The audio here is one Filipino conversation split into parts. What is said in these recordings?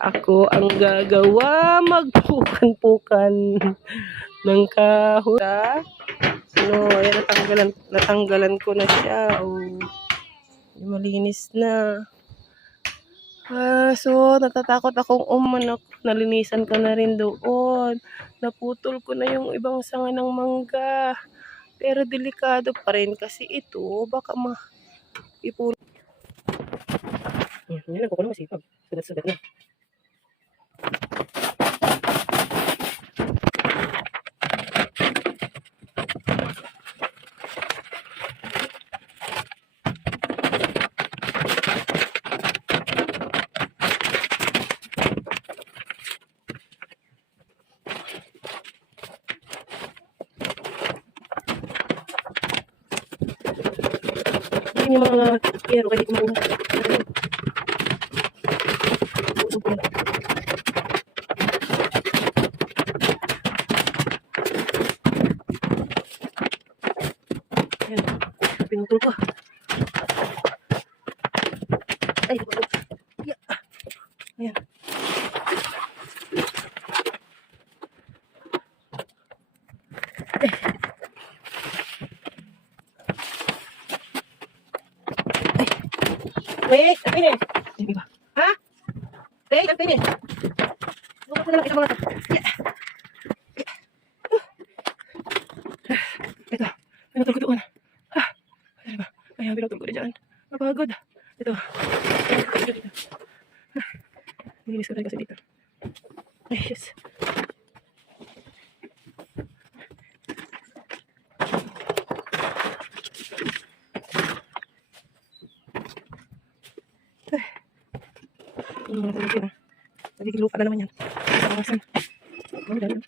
Ako ang gagawa, magpukan-pukan ng kahoy. Ayan, natanggalan ko na siya. Malinis na. So, natatakot akong umanak. Nalinisan ko na rin doon. Naputol ko na yung ibang sanga ng mangga. Pero delikado pa rin kasi ito, baka ipulot. Yan, ako na masipag. Sugat-sugat na. Yung mga kero kahit kumain. Ayan, pinutol ko. Ay, ayan. Wait, tapin eh. Hindi ba? Ha? Wait, tapin eh. Bukas na lang ito mga ito. Ito, pinutol ko doon. Ano ba? Ayan, pinutol ko na dyan. Napagod. Ito. Nilinis ko rin kasi dito. Ay, yes. Nagiging lupa na naman yan. Kawasan. Dali.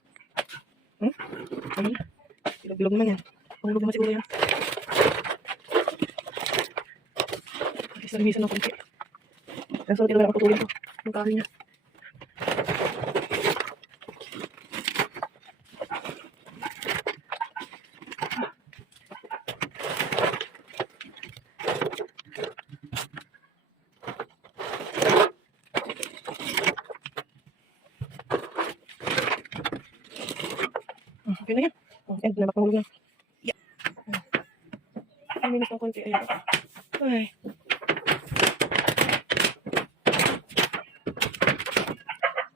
Ayun. Bilog-bilog naman yan. Pangulog naman siguro yan. Okay, salimisan ng konti. Kaya so, tinagal ako putulin ko. Yung kahoy niya. Okay na yan. End na, makahulog na. Yeah. Minus ng konti. Ayan. Ay.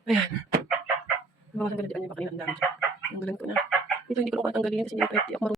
Ayan. Bawasan ko na dyan. Baka yun ang dami. Tanggalan ko na. Ito hindi ko na tanggalin kasi hindi ako marunong.